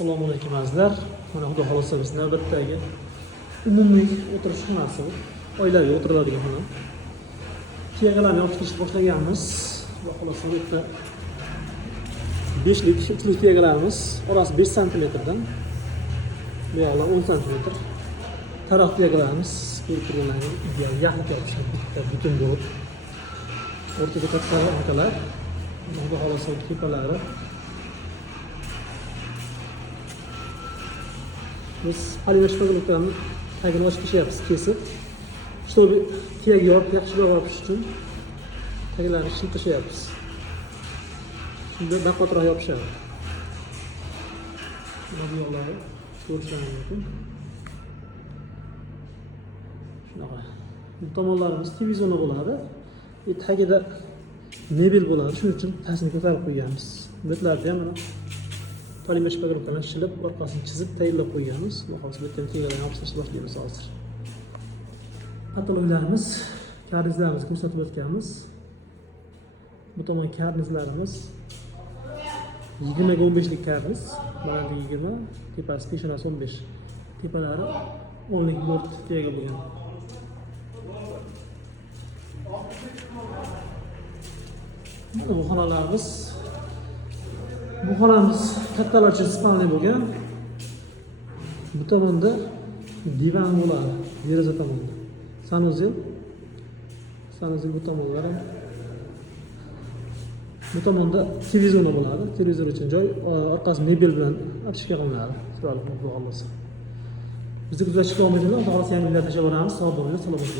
Assalomu alaykum azizlar. Mana xudo xolasa biz navbatdagi umumiy o'tirish xonasi bu. Oilaviy o'tiriladigan xona. Tuyalarni yopishtirishni boshlaganmiz. Xudo xolasa bu yerda 5 lik, 3 lik tuyalarimiz orasi 5 cm dan bu yoqlar 10 cm. Taraf tuyalarimiz keltirilgan ideal yaxlit yopishgan bitta butun bo'lib. O'rtada katta ramkalar. Xudo xolasa tepalari. Biz haligacha shpagaliklarni tagini ochib tashlayapmiz, kesib. Чтобы tuyaga yorib, yaxshiroq yopish uchun taglarini shilib tashlayapmiz. Shunda baqatroq yopishadi. Mana bu yoqlari ko'rishingiz mumkin. Shunaqa. Bu tomonlarimiz televizor bo'ladi. Bu tagida mebel bo'ladi. Shuning uchun tasini ko'tarib qo'yganmiz. Betlarni ham mana polimer shpagaliklarni shilib, orqasini chizib tayyorlab qo'yganmiz. Hozir bu yerdan tuyalarni yopishtirishni boshlaymiz hozir. Patologlarimiz, karnizlarimizni ko'rsatib o'tganmiz. Bu tomon karnizlarimiz 20 ga 15 lik karniz, balandligi 20, tepasi peshonasi 15. Tepalari 10 lik bo'rt tuyaga bo'lgan. Mana bu xonalarimiz. Bu xonamiz kattalarcha spalni bo'lgan. Bu tomonda divan bo'ladi, deraza tomonda. Sanuzel bu tomonlar ham. Bu tomonda televizor bo'ladi. Televizor uchun joy, orqasi mebel bilan ochishga qilinadi. Xudo xolasa. Bizni kuzatishga omad bilan, xudo xolasa yangi videoda tashlab boramiz. Sog' bo'linglar, salomat bo'ling.